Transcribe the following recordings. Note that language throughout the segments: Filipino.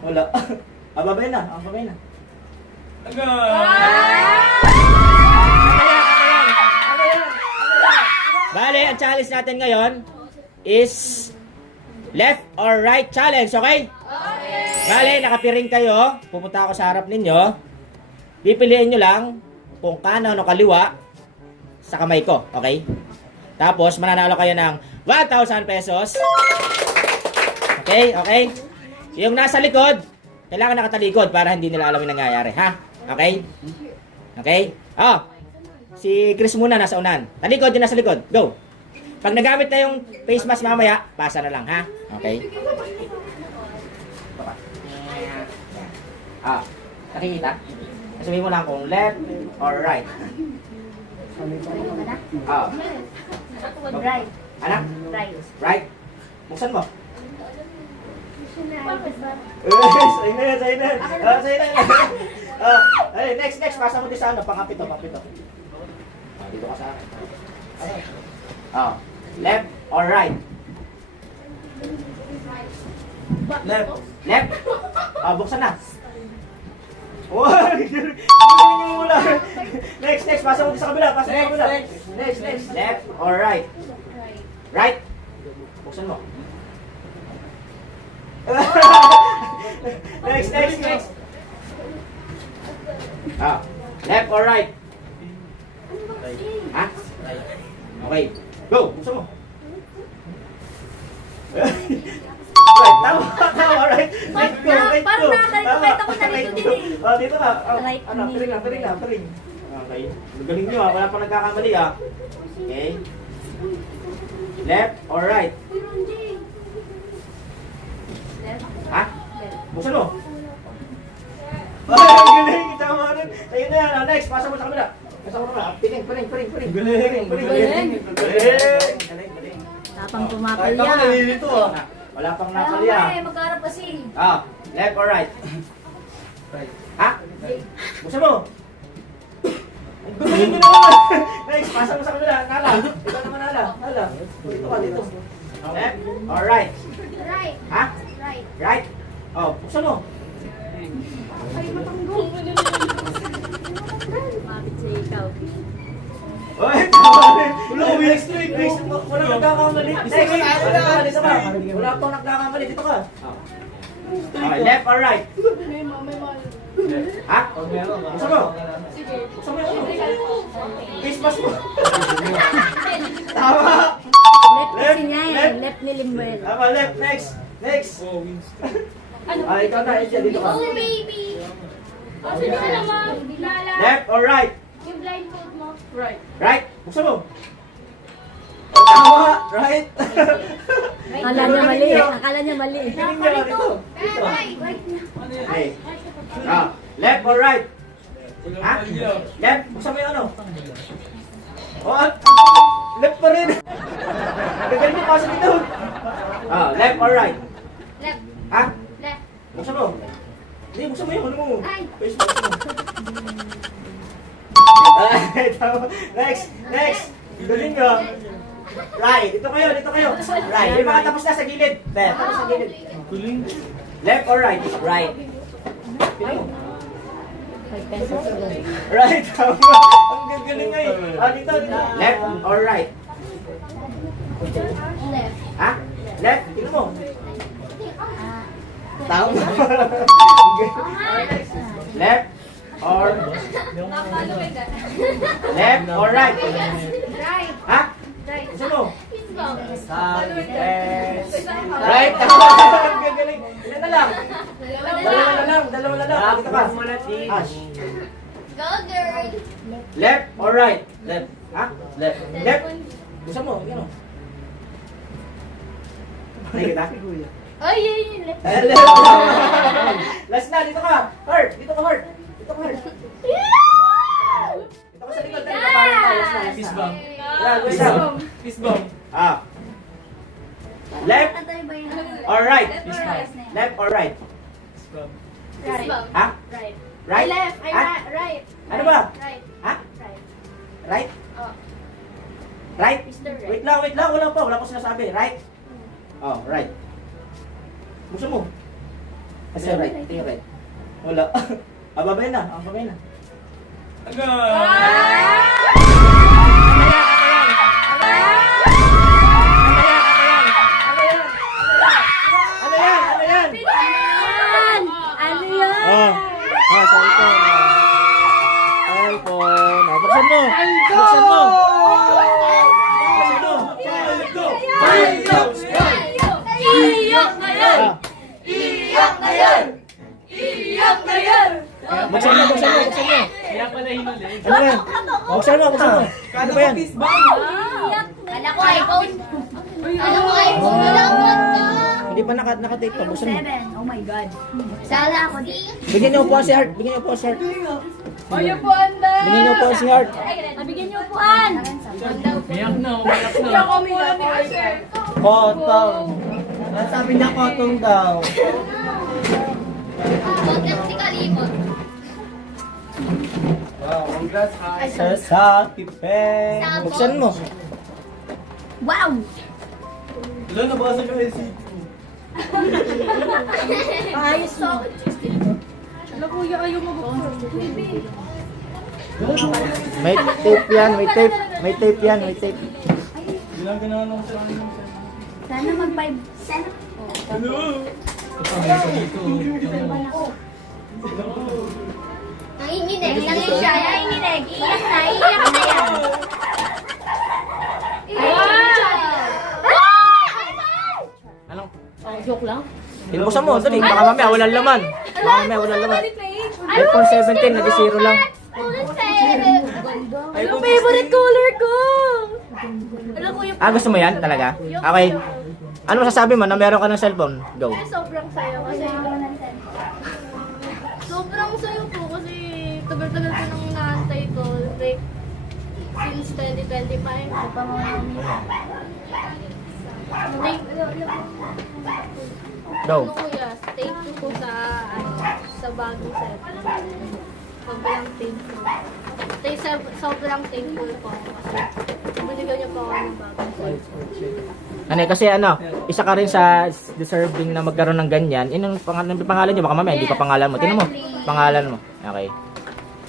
Wala. Babay na. Babay na. Bale, ang challenge natin ngayon is left or right challenge, okay? Bale, nakapiring kayo. Pupunta ako sa harap ninyo. Pipiliin nyo lang kung kanan o kaliwa sa kamay ko, okay? Tapos, mananalo kayo ng 1,000 pesos. Okay, okay? Yung nasa likod, kailangan nakatalikod para hindi nila alam yung nangyayari, ha? Okay? Okay? Oh, si Chris muna nasa unan. Talikod yung nasa likod. Go! Pag nagamit na yung face mask mamaya, pasa na lang, ha? Okay? Ah, nakikita? Sabihin mo lang kung left or right. Ah. Right. Anak? Right. Right? Buksan mo. Next. Pasa mo din sa ano, pangapito. Dito ka sa akin. Left or right? Left? Buksan na. Next. Pasa mo din sa kabila. Next. Left or right? Right? Buksan mo. Next. Left or right? Ha? Okay. Go! Buksan mo. Right, tama, right. Right go. Parang nakakita ko na dito din eh. Dito ka. Right Piring lang. Okay. Galing nyo ha, wala pang nagkakamali ha. Okay. Left or right? Ha? Buksan mo. Ay, galing. Tama rin. Ayun na. Next, pasa mo sa kabila. Pasa mo na. Piring. Galing. Tapang Kahit pumapalya. ako nalilito ah. Wala pang Kaya napalya. nga eh, magkaharap kasi. Left or right? Right. Ha? Buksan mo. Ang galing nyo naman. Next, pasa mo sa kabila. Nala. Ikaw naman nala. Dito ka, dito. Left or right? Right. Ha? Right. Right? Buksan mo. Mabit sa ikaw. Oy, tama rin. Next. Wala nagkakamali. Next, dito ka. Wala pang nagkakamali. Dito ka. Okay, left or right? Ha? Buksan mo. Buksan mo yung ano. Face mask mo. Tama. Left kasi niya eh. Left. Left ni Limuel. Tama, left. Next. Oh, Winston. Ikaw na. Dito ka. Oh, baby! Kasi na naman, Nala. Left or right? Yung blindfold mo. Right. Right? Buksan mo. Tama. Right. Akala niya mali. Akala niya mali. Galing niya. Dito. Dito. Right. Right na. Okay. Left or right? Wala Ha? pa niya. Left? Buksan mo yung ano? Left pa rin. Gagal mo pasok ito. Left or right? Left. Ha? Left. Buksan mo. Hindi, buksan mo yung ano mo. Ay. Face mask mo. Ay, tama. Next. Galing ka. Right. Dito kayo. Right. Yung mga tapos na sa gilid. Left. Tapos sa gilid. Kuling. Left or right? Right. Pili mo. 5 pesos ulit. Right, tama. Ang gagaling nga eh. Dito. Left or right? Left. Ha? Left? Tingnan mo. Tama. Left or left or right? Right. Ha? Right. Gusto mo? Yes. Right, tama. Ang gagaling. Ilan na lang? Dalawa na lang. Dito ka. Ash. Go, girl. Left or right? Left. Ha? Left. Gusto mo? Yan o. Nakikita? Oh, yun yung left. Left. Last na, dito ka. Heart. Dito ka, heart. Dito ka sa likod. Dito ka. Last na. Fist bump. Fist bump. Left Antay ba yun? or right? Right. Left or right? Fist bump. Right. Ha? Right. Right? Left. Ay, Ha? right. Ano ba? Right. Ha? Right. Right? Oh. Right? Mr. Right. Wait lang. Wala pa sinasabi. Right? Right. Buksan mo. Kasi right. Ito yung right. Wala. Babay na. Babay na. Ano yan? Ano yan? Yan! Ano yan? Oh. Oh, cellphone. Cellphone. Oh, buksan mo. Buksan mo. Buksan mo. Iyak na yan! Ah. Iyak na yan! Iyak na yan! Buksan mo, buksan mo, buksan mo. Kaya pala hinuli. Ano ba yan? Buksan mo, buksan mo. Ano ba yan? Kala ko iPhone. Kala ko iPhone. Wala ko na. Hindi pa nakatape pa. Buksan mo. Oh my God. Sana ako. Bigyan niyo po si Heart. Bigyan niyo po si Heart. Ayaw po, anda. Bigyan niyo po si Heart. Nabigyan niyo upuan. Umiyak na, umiyak na. Kotong. Sabi niya kotong daw. Bakit si Kalimot? Wow, congrats, hi. Sa tipeng. Buksan mo. Wow! Wala, nabasa yung LCD. Ayos mo. May tape yan, may tape. May tape yan, may tape. Bilang ganahan lang sa akin. Sana mag-vibe. Sana. Ano? Nanginginig. Nanginginig siya. Nanginginig. Iyak na. Iyak na yan. Anong? Joke lang. Buksan mo, dali. Baka mamaya walang laman. Baka mamaya walang laman. iPhone 17, nag-zero lang. Ano favorite color ko? Alam ko yung Gusto mo yan talaga? Okay. Ano masasabi mo na meron ka ng cellphone? Go. Sobrang saya kasi sobrang saya po kasi tagal-tagal ko nang inaantay ko like since 2025 pa mga Go. ano kuya, thank you po sa sa bagong set. Sobrang thankful. Sobrang thankful po ako kasi binigyan niyo po ako ng bagong set. Ano kasi isa ka rin sa deserving na magkaroon ng ganyan. Yun ang pangalan niyo, baka mamaya hindi pa pangalan mo. Tingnan mo, pangalan mo. Okay.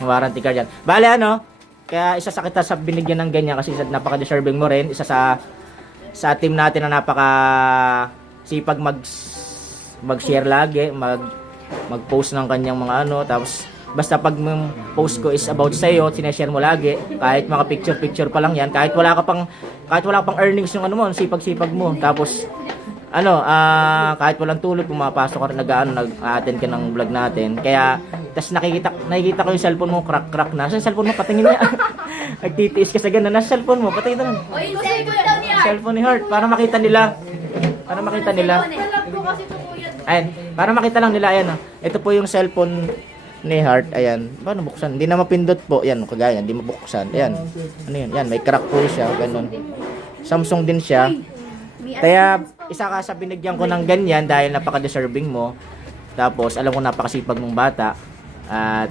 Warranty card yan. Bale kaya isa sa kita sa binigyan ng ganyan kasi napaka-deserving mo rin. Isa sa team natin na napaka sipag mag-share lagi, mag-post ng kanyang mga tapos basta pag yung post ko is about sa iyo, sineshare mo lagi, kahit mga picture pa lang yan, kahit wala ka pang earnings yung mo, sipag-sipag mo. Tapos kahit walang tulog, pumapasok ka rin nag-attend ka ng vlog natin. Kaya tas nakikita ko yung cellphone mo crack na. Sa cellphone mo patingin niya. Nagtitiis ka sa ganun. Nasa cellphone mo, patingin na. Oy, cellphone daw niya. Cellphone ni Heart para makita nila. Para makita nila. Alam ko kasi ito kuya. Ayan, para makita lang nila ayan. Ito po yung cellphone ni Heart. Ayan. Paano buksan? Hindi na mapindot po. Yan, kagaya, hindi mabuksan. Ayan. Ano yun? Yan, may crack po siya. Ganun. Samsung din siya. Kaya, isa ka sa binigyan ko ng ganyan dahil napaka-deserving mo. Tapos, alam ko napakasipag mong bata. At,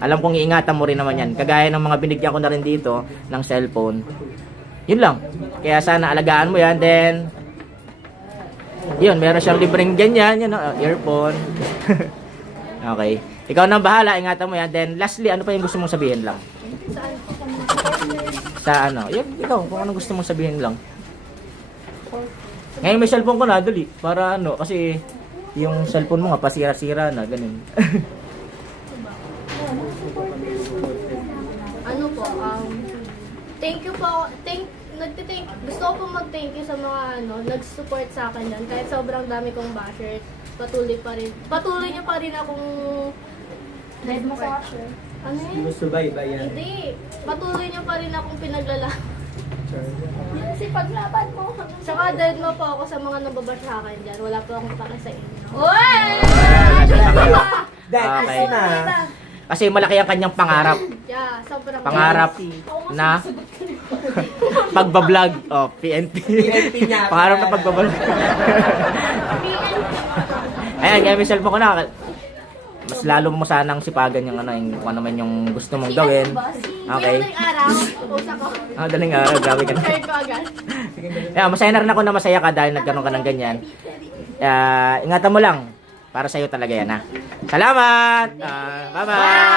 alam kong iingatan mo rin naman yan. Kagaya ng mga binigyan ko na rin dito ng cellphone. Yun lang. Kaya sana alagaan mo yan. Then, yun, meron siyang libreng ganyan. Yun, earphone. Okay. Ikaw na bahala, ingatan mo yan. Then lastly, ano pa yung gusto mong sabihin lang? Sa Yun, ikaw, kung ano gusto mong sabihin lang. Ngayon may cellphone ko na, dali. Para kasi yung cellphone mo nga, pasira-sira na, ganun. Thank you po. Gusto ko po mag-thank you sa mga nag-support sa akin yan. Kahit sobrang dami kong bashers, patuloy niyo pa rin akong Dead mo sa washer. ano yun? Subaybayan. Hindi. Patuloy niyo pa rin akong pinaglalaban. Si paglaban mo. Saka dead mo po ako sa mga nababash sa akin dyan. Wala po akong pake sa inyo. Okay. Kasi malaki ang kanyang pangarap. Yeah, sobrang Pangarap na pagbablog. PNP. Pangarap na pagbablog. Ayan, kaya may cellphone ko na. Mas lalo mo sanang sipagan yung kung ano man yung gusto mong gawin. Okay. Madaling araw, pusa ko. Daling araw, grabe ka na. Share ko agad. Masaya na rin ako na masaya ka dahil nagkaroon ka ng ganyan. Ingatan mo lang. Para sa'yo talaga yan, ha? Salamat! Bye-bye!